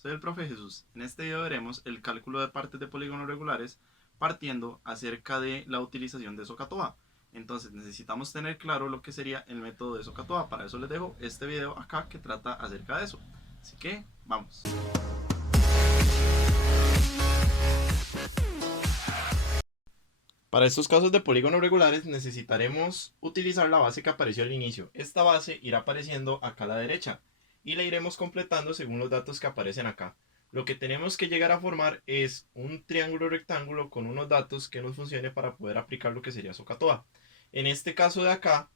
soy el profe Jesús. En este video veremos el cálculo de partes de polígonos regulares partiendo acerca de la utilización de SOHCAHTOA. Entonces necesitamos tener claro lo que sería el método de SOHCAHTOA. Para eso les dejo este video acá que trata acerca de eso. Así que vamos. Para estos casos de polígonos regulares necesitaremos utilizar la base que apareció al inicio. Esta base irá apareciendo acá a la derecha y la iremos completando según los datos que aparecen acá. Lo que tenemos que llegar a formar es un triángulo rectángulo con unos datos que nos funcione para poder aplicar lo que sería SOHCAHTOA. En este caso de acá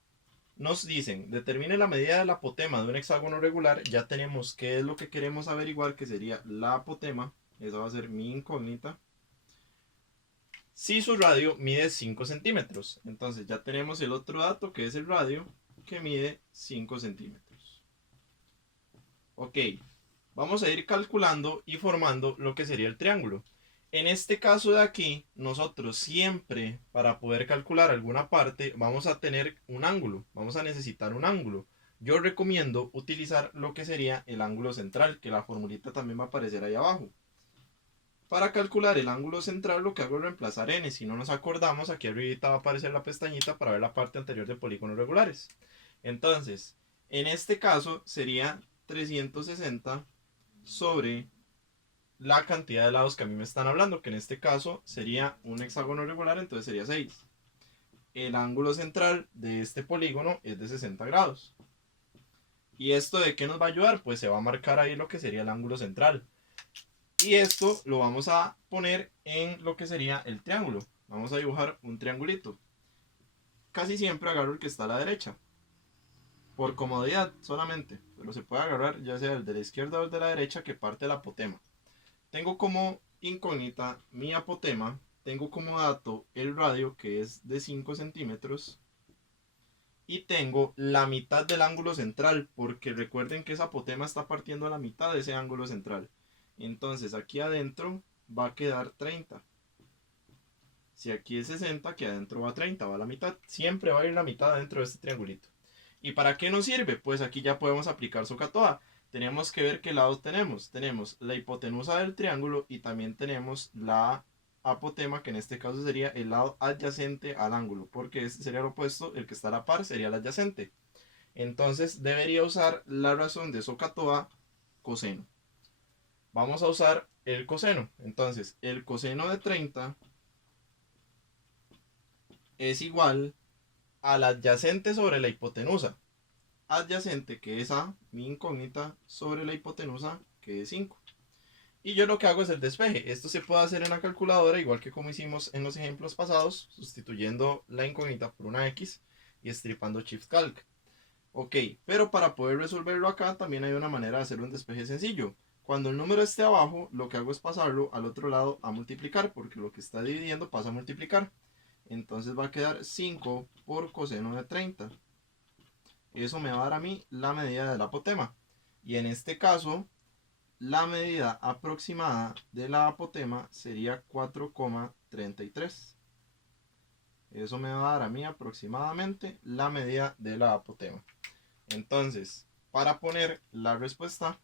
nos dicen, determine la medida del apotema de un hexágono regular. Ya tenemos qué es lo que queremos averiguar, que sería la apotema. Esa va a ser mi incógnita. Si su radio mide 5 centímetros. Entonces ya tenemos el otro dato, que es el radio, que mide 5 centímetros. Ok, vamos a ir calculando y formando lo que sería el triángulo. En este caso de aquí, nosotros siempre, para poder calcular alguna parte, vamos a tener un ángulo. Vamos a necesitar un ángulo. Yo recomiendo utilizar lo que sería el ángulo central, que la formulita también va a aparecer ahí abajo. Para calcular el ángulo central lo que hago es reemplazar n. Si no nos acordamos, aquí arriba va a aparecer la pestañita para ver la parte anterior de polígonos regulares. Entonces, en este caso sería 360 sobre la cantidad de lados que a mí me están hablando, que en este caso sería un hexágono regular, entonces sería 6. El ángulo central de este polígono es de 60 grados. ¿Y esto de qué nos va a ayudar? Pues se va a marcar ahí lo que sería el ángulo central. Y esto lo vamos a poner en lo que sería el triángulo. Vamos a dibujar un triangulito. Casi siempre agarro el que está a la derecha, por comodidad solamente, pero se puede agarrar ya sea el de la izquierda o el de la derecha, que parte del apotema. Tengo como incógnita mi apotema, tengo como dato el radio, que es de 5 centímetros, y tengo la mitad del ángulo central, porque recuerden que esa apotema está partiendo a la mitad de ese ángulo central. Entonces aquí adentro va a quedar 30. Si aquí es 60, aquí adentro va 30, va a la mitad. Siempre va a ir la mitad dentro de este triangulito. ¿Y para qué nos sirve? Pues aquí ya podemos aplicar SOHCAHTOA. Tenemos que ver qué lados tenemos. Tenemos la hipotenusa del triángulo y también tenemos la apotema, que en este caso sería el lado adyacente al ángulo, porque este sería el opuesto, el que está a la par sería el adyacente. Entonces debería usar la razón de SOHCAHTOA coseno. Vamos a usar el coseno. Entonces, el coseno de 30 es igual al adyacente sobre la hipotenusa. Adyacente, que es A, mi incógnita, sobre la hipotenusa, que es 5. Y yo lo que hago es el despeje. Esto se puede hacer en la calculadora, igual que como hicimos en los ejemplos pasados, sustituyendo la incógnita por una X y estripando Shift Calc. Ok, pero para poder resolverlo acá también hay una manera de hacer un despeje sencillo. Cuando el número esté abajo, lo que hago es pasarlo al otro lado a multiplicar, porque lo que está dividiendo pasa a multiplicar. Entonces va a quedar 5 por coseno de 30. Eso me va a dar a mí la medida del apotema. Y en este caso, la medida aproximada de la apotema sería 4,33. Eso me va a dar a mí aproximadamente la medida de la apotema. Entonces, para poner la respuesta,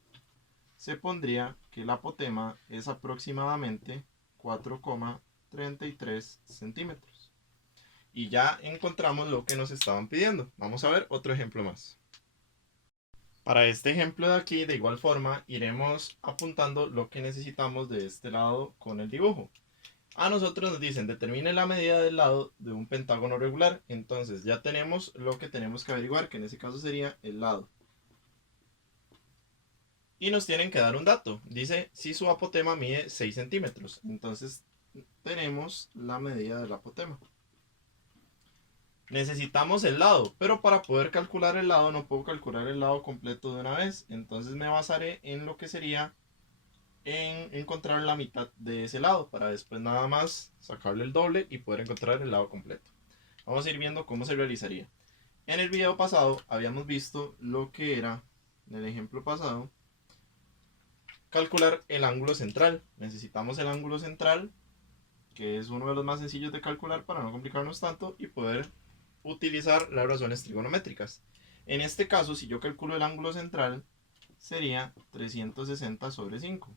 se pondría que el apotema es aproximadamente 4,33 centímetros. Y ya encontramos lo que nos estaban pidiendo. Vamos a ver otro ejemplo más. Para este ejemplo de aquí, de igual forma, iremos apuntando lo que necesitamos de este lado con el dibujo. A nosotros nos dicen, determine la medida del lado de un pentágono regular. Entonces ya tenemos lo que tenemos que averiguar, que en ese caso sería el lado. Y nos tienen que dar un dato. Dice si su apotema mide 6 centímetros. Entonces tenemos la medida del apotema. Necesitamos el lado, pero para poder calcular el lado no puedo calcular el lado completo de una vez. Entonces me basaré en lo que sería en encontrar la mitad de ese lado, para después nada más sacarle el doble y poder encontrar el lado completo. Vamos a ir viendo cómo se realizaría. En el video pasado habíamos visto lo que era, en el ejemplo pasado, calcular el ángulo central. Necesitamos el ángulo central, que es uno de los más sencillos de calcular para no complicarnos tanto y poder utilizar las razones trigonométricas. En este caso, si yo calculo el ángulo central, sería 360 sobre 5.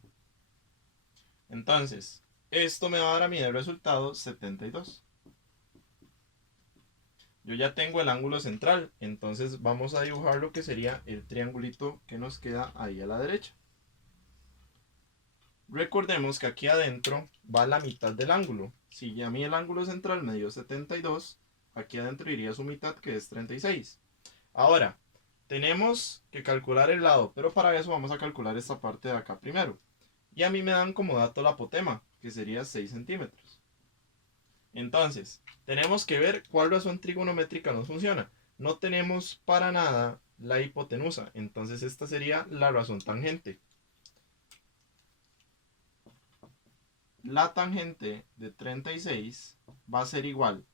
Entonces, esto me va a dar a mí de resultado 72. Yo ya tengo el ángulo central, entonces vamos a dibujar lo que sería el triangulito que nos queda ahí a la derecha. Recordemos que aquí adentro va la mitad del ángulo. Si ya a mí el ángulo central me dio 72, aquí adentro iría su mitad, que es 36. Ahora, tenemos que calcular el lado, pero para eso vamos a calcular esta parte de acá primero. Y a mí me dan como dato la apotema, que sería 6 centímetros. Entonces, tenemos que ver cuál razón trigonométrica nos funciona. No tenemos para nada la hipotenusa, entonces esta sería la razón tangente. La tangente de 36 va a ser igual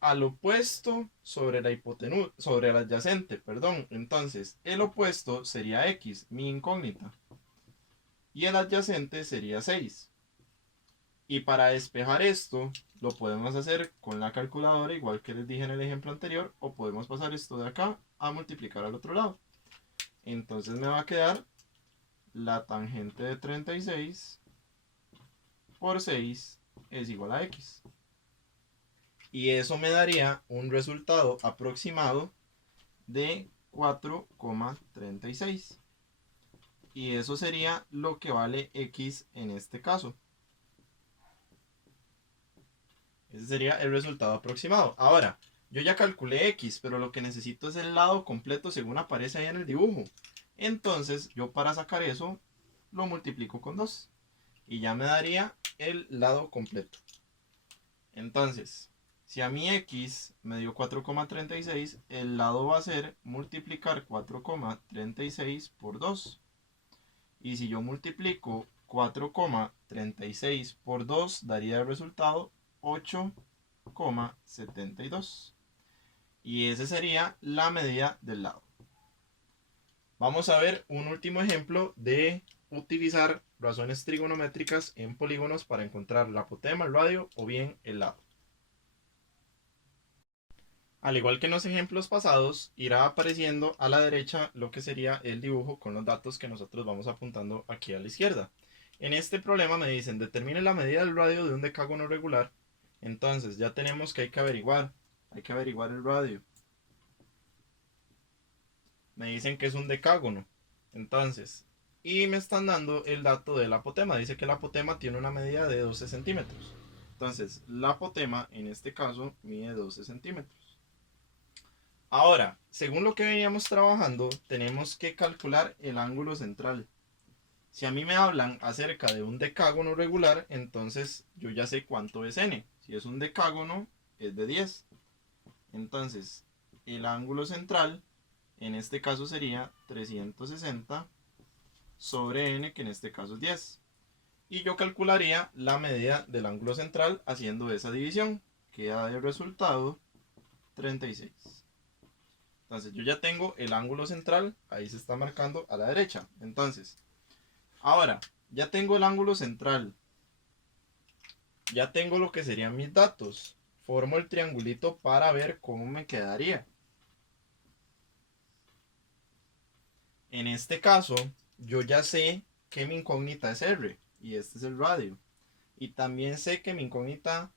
al opuesto sobre la hipotenusa, sobre el adyacente, perdón. Entonces, el opuesto sería x, mi incógnita. Y el adyacente sería 6. Y para despejar esto, lo podemos hacer con la calculadora, igual que les dije en el ejemplo anterior, o podemos pasar esto de acá a multiplicar al otro lado. Entonces me va a quedar la tangente de 36 por 6 es igual a x. Y eso me daría un resultado aproximado de 4,36. Y eso sería lo que vale x en este caso. Ese sería el resultado aproximado. Ahora, yo ya calculé x, pero lo que necesito es el lado completo según aparece ahí en el dibujo. Entonces, yo para sacar eso, lo multiplico con 2. Y ya me daría el lado completo. Entonces, si a mi x me dio 4,36, el lado va a ser multiplicar 4,36 por 2. Y si yo multiplico 4,36 por 2, daría el resultado 8,72. Y esa sería la medida del lado. Vamos a ver un último ejemplo de utilizar razones trigonométricas en polígonos para encontrar la apotema, el radio o bien el lado. Al igual que en los ejemplos pasados, irá apareciendo a la derecha lo que sería el dibujo con los datos que nosotros vamos apuntando aquí a la izquierda. En este problema me dicen, determine la medida del radio de un decágono regular. Entonces ya tenemos que hay que averiguar el radio. Me dicen que es un decágono. Entonces, y me están dando el dato del apotema. Dice que el apotema tiene una medida de 12 centímetros. Entonces, la apotema en este caso mide 12 centímetros. Ahora, según lo que veníamos trabajando, tenemos que calcular el ángulo central. Si a mí me hablan acerca de un decágono regular, entonces yo ya sé cuánto es n. Si es un decágono, es de 10. Entonces, el ángulo central, en este caso sería 360 sobre n, que en este caso es 10. Y yo calcularía la medida del ángulo central haciendo esa división. Queda de resultado 36. Entonces yo ya tengo el ángulo central, ahí se está marcando a la derecha. Entonces, ahora, ya tengo el ángulo central. Ya tengo lo que serían mis datos. Formo el triangulito para ver cómo me quedaría. En este caso, yo ya sé que mi incógnita es R y este es el radio. Y también sé que mi incógnita,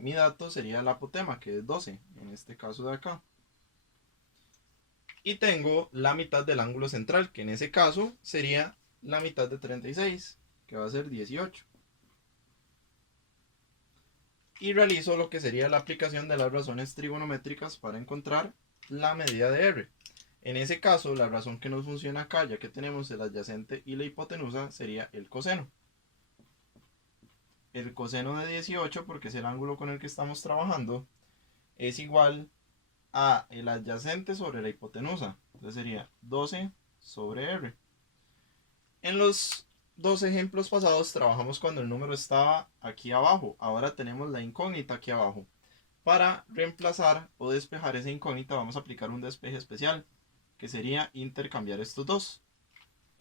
mi dato sería la apotema, que es 12, en este caso de acá. Y tengo la mitad del ángulo central, que en ese caso sería la mitad de 36, que va a ser 18. Y realizo lo que sería la aplicación de las razones trigonométricas para encontrar la medida de R. En ese caso, la razón que nos funciona acá, ya que tenemos el adyacente y la hipotenusa, sería el coseno. El coseno de 18, porque es el ángulo con el que estamos trabajando, es igual a el adyacente sobre la hipotenusa. Entonces sería 12 sobre R. En los dos ejemplos pasados trabajamos cuando el número estaba aquí abajo. Ahora tenemos la incógnita aquí abajo. Para reemplazar o despejar esa incógnita vamos a aplicar un despeje especial, que sería intercambiar estos dos.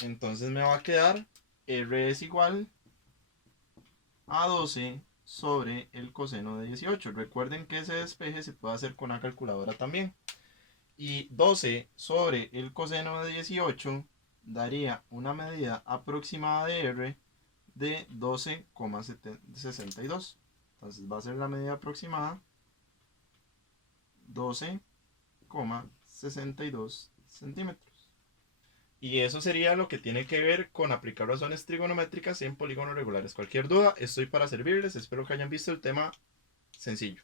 Entonces me va a quedar R es igual a 12 sobre el coseno de 18. Recuerden que ese despeje se puede hacer con la calculadora también. Y 12 sobre el coseno de 18 daría una medida aproximada de R de 12,62. Entonces va a ser la medida aproximada 12,62 centímetros. Y eso sería lo que tiene que ver con aplicar razones trigonométricas en polígonos regulares. Cualquier duda, estoy para servirles. Espero que hayan visto el tema sencillo.